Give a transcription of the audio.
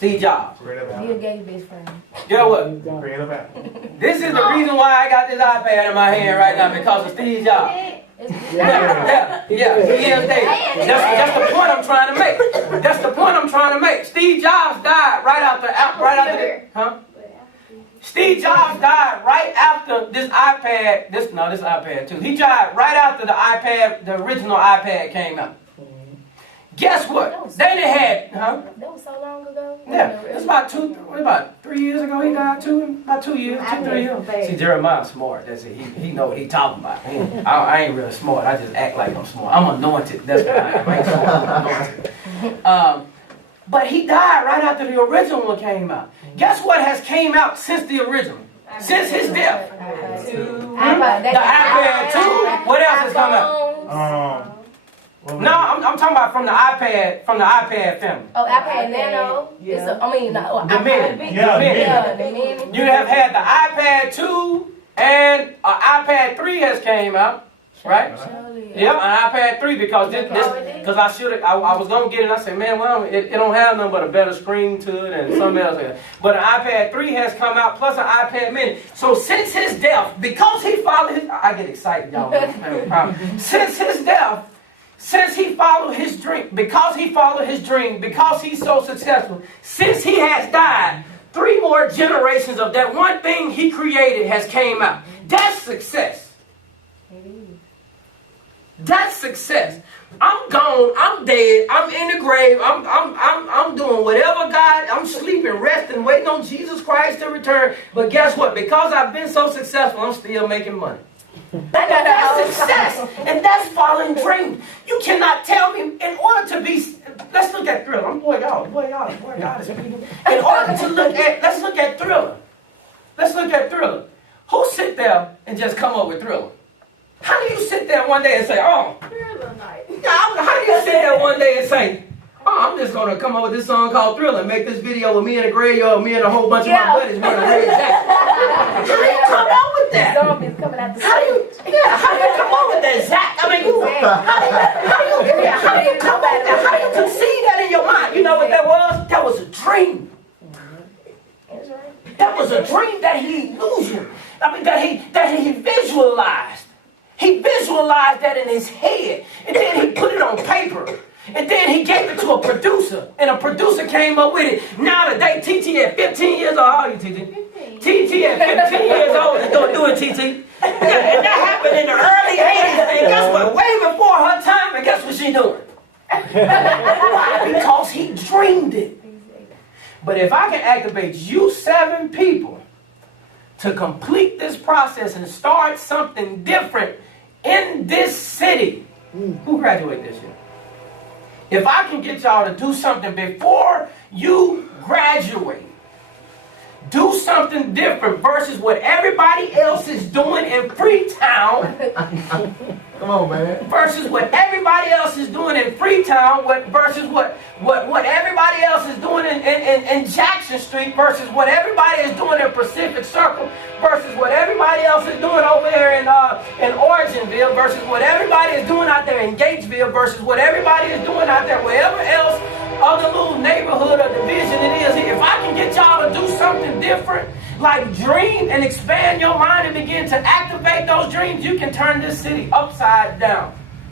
Steve Jobs. Bill Gates' best friend. Get what? Creative Apple. This is the reason why I got this iPad in my hand right now, because of Steve Jobs. Yeah, he is dead. That's the point I'm trying to make. That's the point I'm trying to make. Steve Jobs died right after, Steve Jobs died right after this iPad, this iPad too. He died right after the original iPad came out. Guess what? They done had, That was so long ago. Yeah, it's about 3 years ago he died too. About 2 years, 3 years. See, Jeremiah's smart. That's it. He know what he talking about. I ain't really smart. I just act like I'm smart. I'm anointed. That's what I am. I ain't smart. I'm anointed. But he died right after the original one came out. Guess what has came out since the original? Since his death? The iPad 2. What else has come out? No, I'm talking about from the iPad family. Oh, iPad Nano. Yeah. The Mini. The Mini. You have had the iPad 2 and iPad 3 has came out, right? Yeah, an iPad 3 because because I was gonna get it. I said, man, well, it don't have nothing but a better screen to it and something else. But an iPad 3 has come out plus an iPad Mini. So since his death, because he followed his, I get excited, y'all. Since his death. Since he followed his dream, because he's so successful, since he has died, 3 more generations of that one thing he created has came out. That's success. That's success. I'm gone. I'm dead. I'm in the grave. I'm doing whatever God. I'm sleeping, resting, waiting on Jesus Christ to return. But guess what? Because I've been so successful, I'm still making money. That's success, and that's following dreams. You cannot tell me in order to be. Let's look at Thriller. Boy, God is speaking. In order to let's look at Thriller. Let's look at Thriller. Who sit there and just come up with Thriller? How do you sit there one day and say, oh, Thriller night. How do you sit there one day and say, oh, I'm just gonna come up with this song called Thriller and make this video with me in a graveyard, me and a whole bunch of my buddies wearing a red jacket. How do you come up with that? Zombies coming out the How do you come up with that, Zach? I mean, how do you come up with that? How do you conceive that in your mind? You know what that was? That was a dream. That was a dream that he illusioned. I mean, that he visualized. He visualized that in his head, and then he put it on paper. And then he gave it to a producer, and a producer came up with it. Now today, TT at 15 years old. How old are you, TT? 15. TT at 15 years old is going to do it, TT. And that happened in the early 80s. And guess what? Way before her time, and guess what she doing? Why? Because he dreamed it. But if I can activate you 7 people to complete this process and start something different in this city, who graduated this year? If I can get y'all to do something before you graduate, do something different versus what everybody else is doing in Freetown. Come on, man. Versus what everybody else is doing in Freetown, versus what everybody else is doing in Jackson Street, versus what everybody is doing in Pacific Circle, versus what everybody else is doing over here in Originville, versus what everybody is doing out there in Gatesville, versus what everybody is doing out there wherever else other little neighborhood or division it is. If I can get y'all to do something different, like dream and expand your mind and begin to activate those dreams, you can turn this city upside down.